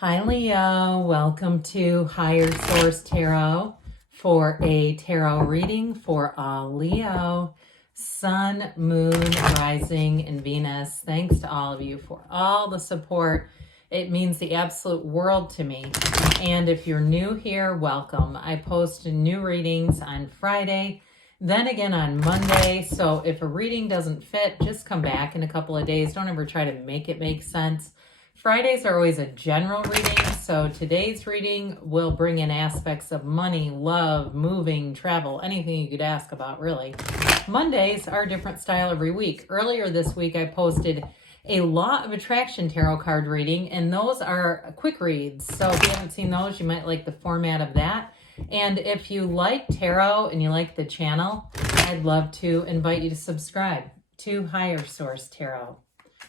Hi Leo, welcome to Higher Source Tarot for a tarot reading for all Leo, Sun, Moon, Rising, and Venus. Thanks to all of you for all the support. It means the absolute world to me. And if you're new here, welcome. I post new readings on Friday, then again on Monday. So if a reading doesn't fit, just come back in a couple of days. Don't ever try to make it make sense. Fridays are always a general reading, so today's reading will bring in aspects of money, love, moving, travel, anything you could ask about, really. Mondays are a different style every week. Earlier this week, I posted a Law of Attraction tarot card reading, and those are quick reads. So if you haven't seen those, you might like the format of that. And if you like tarot and you like the channel, I'd love to invite you to subscribe to Higher Source Tarot.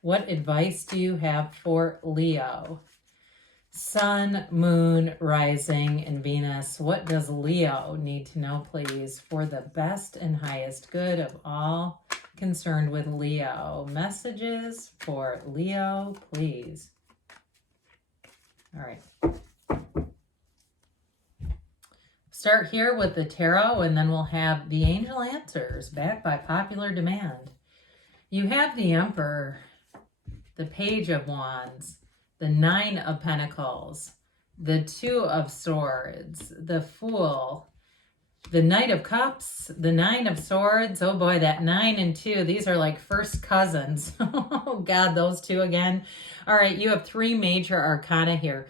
What advice do you have for Leo? Sun, Moon, Rising, and Venus. What does Leo need to know, please, for the best and highest good of all concerned with Leo? Messages for Leo, please. All right. Start here with the tarot, and then we'll have the angel answers back by popular demand. You have the Emperor, the Page of Wands, the Nine of Pentacles, the Two of Swords, the Fool, the Knight of Cups, the Nine of Swords. Oh boy, that 9 and 2, these are like first cousins. Oh God, those two again. All right, you have three major arcana here.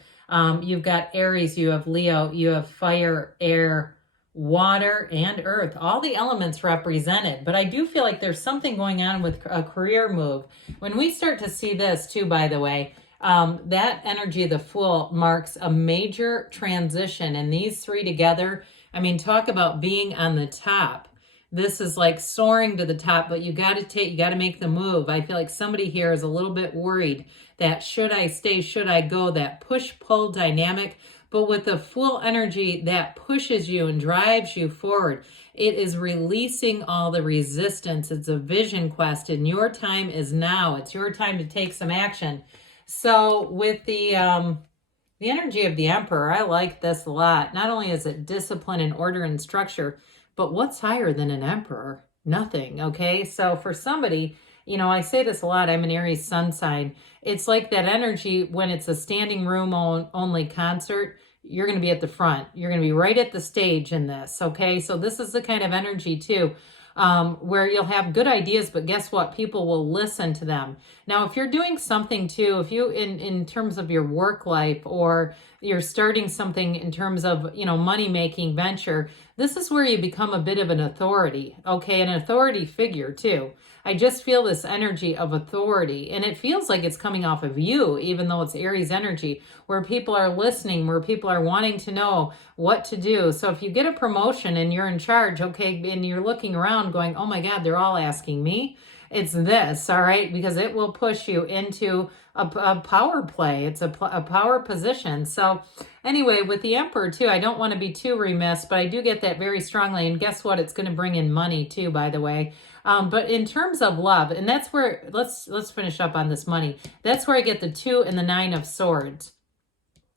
You've got Aries, you have Leo, you have fire, air, water, and earth, all the elements represented. But I do feel like there's something going on with a career move. When we start to see this too, by the way, that energy of the Fool marks a major transition. And these three together, I mean, talk about being on the top. This is like soaring to the top, but you got to make the move. I feel like somebody here is a little bit worried that should I stay, should I go, that push-pull dynamic. But with the Fool energy that pushes you and drives you forward, it is releasing all the resistance. It's a vision quest, and your time is now. It's your time to take some action. So with the energy of the Emperor, I like this a lot. Not only is it discipline and order and structure, but what's higher than an Emperor? Nothing, okay? So for somebody, you know, I say this a lot, I'm an Aries sun sign. It's like that energy when it's a standing room only concert, you're going to be at the front. You're going to be right at the stage in this, okay? So this is the kind of energy too, where you'll have good ideas, but guess what? People will listen to them. Now, if you're doing something too, if you, in terms of your work life, or you're starting something in terms of, you know, money-making venture, this is where you become a bit of an authority, okay? An authority figure too. I just feel this energy of authority, and it feels like it's coming off of you, even though it's Aries energy, where people are listening, where people are wanting to know what to do. So if you get a promotion and you're in charge, okay, and you're looking around going, oh my God, they're all asking me, it's this, all right, because it will push you into a power play. It's a power position. So anyway, with the Emperor too, I don't want to be too remiss, but I do get that very strongly. And guess what? It's going to bring in money too, by the way. But in terms of love, and that's where, let's finish up on this money. That's where I get the 2 and the 9 of Swords,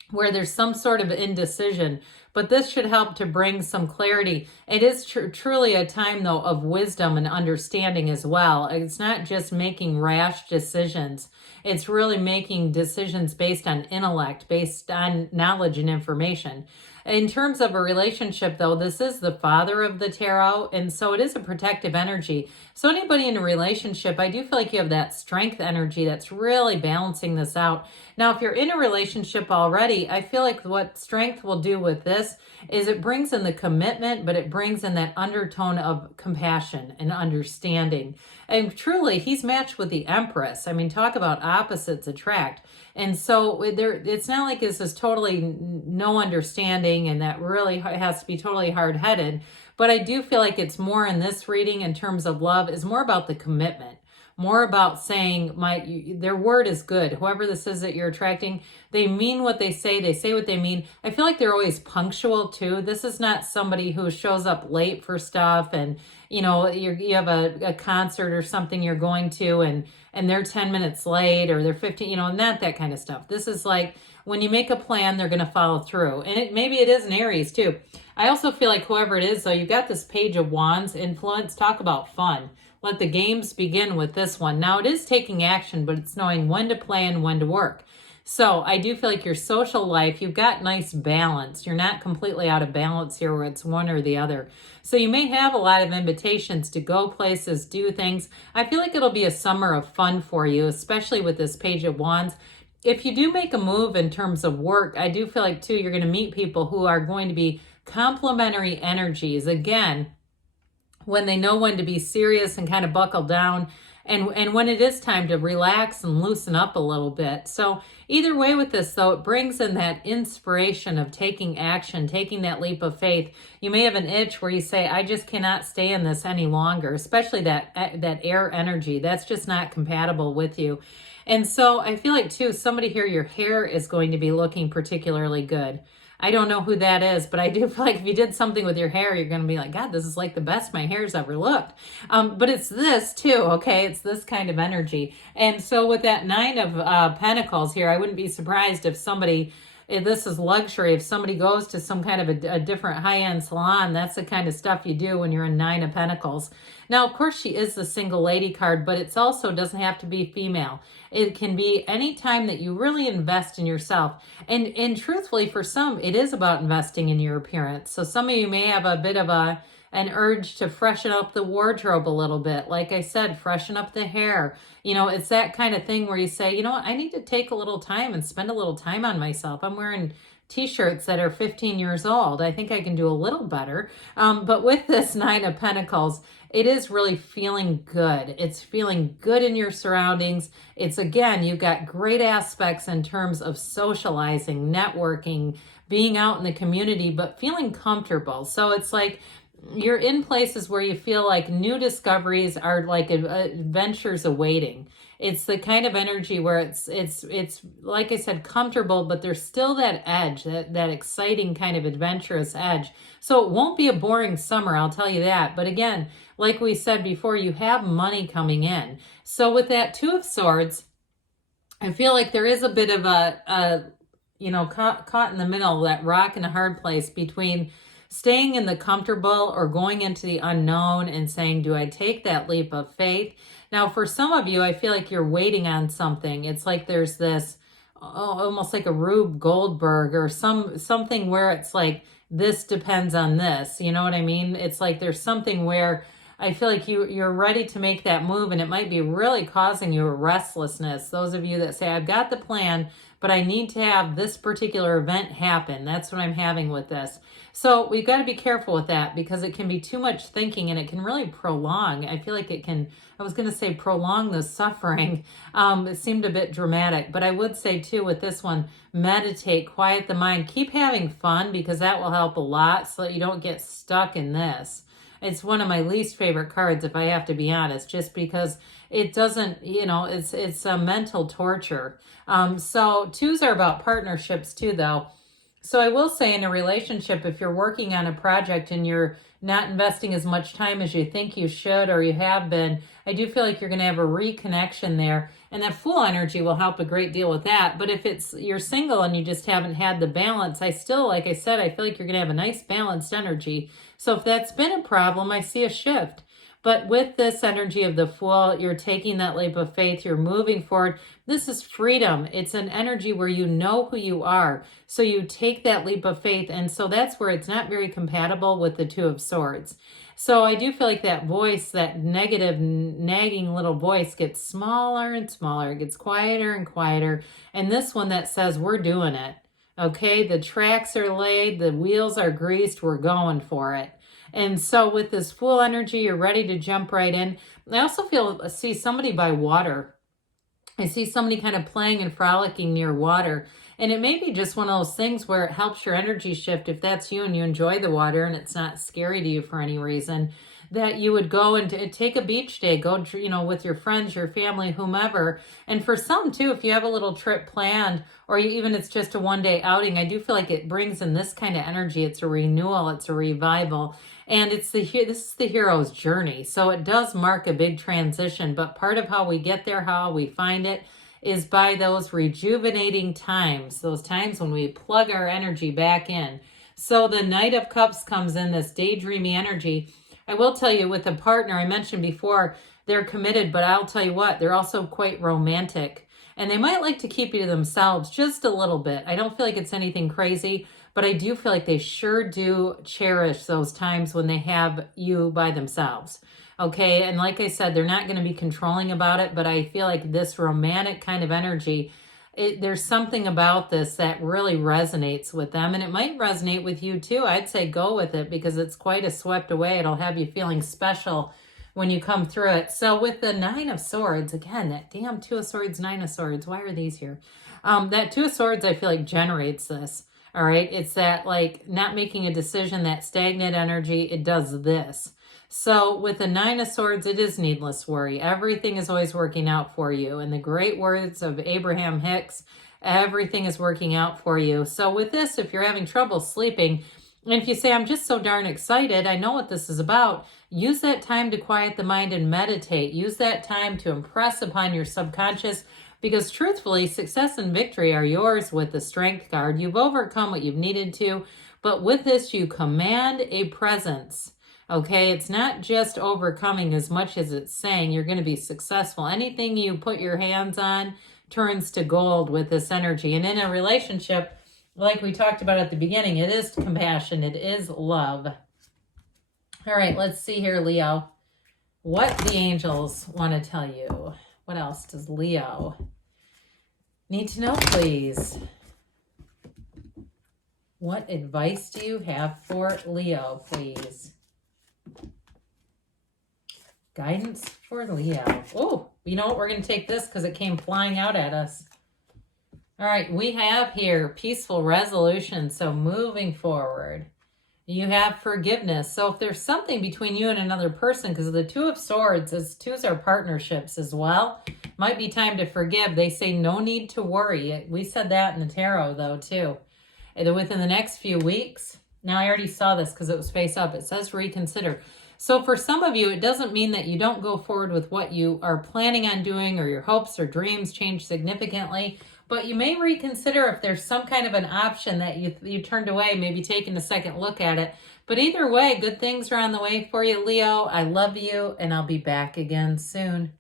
where there's some sort of indecision, but this should help to bring some clarity. It is truly a time, though, of wisdom and understanding as well. It's not just making rash decisions. It's really making decisions based on intellect, based on knowledge and information. In terms of a relationship, though, this is the Father of the tarot, and so it is a protective energy. So anybody in a relationship, I do feel like you have that strength energy that's really balancing this out. Now, if you're in a relationship already, I feel like what strength will do with this is it brings in the commitment, but it brings in that undertone of compassion and understanding. And truly, he's matched with the Empress. I mean, talk about opposites attract. And so it's not like this is totally no understanding and that really has to be totally hard-headed. But I do feel like it's more in this reading in terms of love is more about the commitment, more about saying their word is good. Whoever this is that you're attracting, they mean what they say what they mean. I feel like they're always punctual too. This is not somebody who shows up late for stuff, and you know, you have a concert or something you're going to, and they're 10 minutes late, or they're 15, you know, not that kind of stuff. This is like when you make a plan, they're going to follow through. And maybe it is an Aries too. I also feel like whoever it is, though, you got this Page of Wands influence. Talk about fun. Let the games begin with this one. Now, it is taking action, but it's knowing when to play and when to work. So I do feel like your social life, you've got nice balance. You're not completely out of balance here where it's one or the other. So you may have a lot of invitations to go places, do things. I feel like it'll be a summer of fun for you, especially with this Page of Wands. If you do make a move in terms of work, I do feel like, too, you're going to meet people who are going to be complementary energies. Again, when they know when to be serious and kind of buckle down, and when it is time to relax and loosen up a little bit. So either way with this, though, it brings in that inspiration of taking action, taking that leap of faith. You may have an itch where you say, I just cannot stay in this any longer, especially that air energy. That's just not compatible with you. And so I feel like, too, somebody here, your hair is going to be looking particularly good. I don't know who that is, but I do feel like if you did something with your hair, you're going to be like, God, this is like the best my hair's ever looked. But it's this too, okay? It's this kind of energy. And so with that Nine of Pentacles here, I wouldn't be surprised if somebody, if this is luxury, if somebody goes to some kind of a different high-end salon. That's the kind of stuff you do when you're in Nine of Pentacles. Now, of course, she is the single lady card, but it's also doesn't have to be female. It can be any time that you really invest in yourself. And truthfully, for some, it is about investing in your appearance. So some of you may have a bit of an urge to freshen up the wardrobe a little bit. Like I said, freshen up the hair. You know, it's that kind of thing where you say, you know what, I need to take a little time and spend a little time on myself. I'm wearing t-shirts that are 15 years old. I think I can do a little better. But with this Nine of Pentacles, it is really feeling good. It's feeling good in your surroundings. It's, again, you've got great aspects in terms of socializing, networking, being out in the community, but feeling comfortable. So it's like you're in places where you feel like new discoveries are like adventures awaiting. It's the kind of energy where it's like I said, comfortable, but there's still that edge, that exciting kind of adventurous edge. So it won't be a boring summer, I'll tell you that. But again, like we said before, you have money coming in. So with that Two of Swords, I feel like there is a bit of a you know, caught in the middle, that rock and a hard place between staying in the comfortable or going into the unknown and saying, do I take that leap of faith? Now, for some of you, I feel like you're waiting on something. It's like there's this, almost like a Rube Goldberg or something where it's like, this depends on this. You know what I mean? It's like there's something where I feel like you're ready to make that move, and it might be really causing you a restlessness. Those of you that say, I've got the plan, but I need to have this particular event happen. That's what I'm having with this. So we've got to be careful with that, because it can be too much thinking and it can really prolong. I feel like it can, I was going to say prolong the suffering. It seemed a bit dramatic, but I would say too with this one, meditate, quiet the mind, keep having fun, because that will help a lot so that you don't get stuck in this. It's one of my least favorite cards, if I have to be honest, just because it doesn't, you know, it's a mental torture. So twos are about partnerships too, though. So I will say in a relationship, if you're working on a project and you're not investing as much time as you think you should or you have been, I do feel like you're going to have a reconnection there. And that Fool energy will help a great deal with that. But if you're single and you just haven't had the balance, I still, like I said, I feel like you're going to have a nice balanced energy. So if that's been a problem, I see a shift. But with this energy of the Fool, you're taking that leap of faith, you're moving forward. This is freedom. It's an energy where you know who you are. So you take that leap of faith. And so that's where it's not very compatible with the Two of Swords. So I do feel like that voice, that negative, nagging little voice gets smaller and smaller. It gets quieter and quieter. And this one that says, we're doing it. Okay, the tracks are laid, the wheels are greased, we're going for it. And so with this Fool energy, you're ready to jump right in. I also see somebody by water. I see somebody kind of playing and frolicking near water. And it may be just one of those things where it helps your energy shift if that's you and you enjoy the water and it's not scary to you for any reason. that you would go and take a beach day, go, with your friends, your family, whomever. And for some too, if you have a little trip planned, or even it's just a one-day outing, I do feel like it brings in this kind of energy. It's a renewal, it's a revival, and this is the hero's journey. So it does mark a big transition, but part of how we get there, how we find it, is by those rejuvenating times, those times when we plug our energy back in. So the Knight of Cups comes in, this daydreamy energy. I will tell you, with a partner, I mentioned before, they're committed, but I'll tell you what, they're also quite romantic. And they might like to keep you to themselves just a little bit. I don't feel like it's anything crazy, but I do feel like they sure do cherish those times when they have you by themselves. Okay, and like I said, they're not going to be controlling about it, but I feel like this romantic kind of energy, there's something about this that really resonates with them, and it might resonate with you too. I'd say go with it because it's quite a swept away. It'll have you feeling special when you come through it. So with the Nine of Swords, again, that damn Two of Swords, Nine of Swords, why are these here? That Two of Swords, I feel like generates this. All right, it's that like not making a decision, that stagnant energy, it does this. So with the Nine of Swords, it is needless worry. Everything is always working out for you. In the great words of Abraham Hicks, everything is working out for you. So with this, if you're having trouble sleeping, and if you say, I'm just so darn excited, I know what this is about, use that time to quiet the mind and meditate. Use that time to impress upon your subconscious, because truthfully, success and victory are yours with the Strength card. You've overcome what you've needed to, but with this, you command a presence. Okay, it's not just overcoming as much as it's saying you're going to be successful. Anything you put your hands on turns to gold with this energy. And in a relationship, like we talked about at the beginning, it is compassion, it is love. All right, let's see here, Leo. What the angels want to tell you. What else does Leo need to know, please? What advice do you have for Leo, please? Guidance for Leo. Oh, you know what? We're going to take this because it came flying out at us. All right, we have here peaceful resolution. So moving forward, you have forgiveness. So if there's something between you and another person, because the Two of Swords, twos are partnerships as well, might be time to forgive. They say no need to worry. We said that in the tarot though too. And within the next few weeks, now I already saw this because it was face up. It says reconsider. So for some of you, it doesn't mean that you don't go forward with what you are planning on doing or your hopes or dreams change significantly, but you may reconsider if there's some kind of an option that you turned away, maybe taking a second look at it. But either way, good things are on the way for you, Leo. I love you, and I'll be back again soon.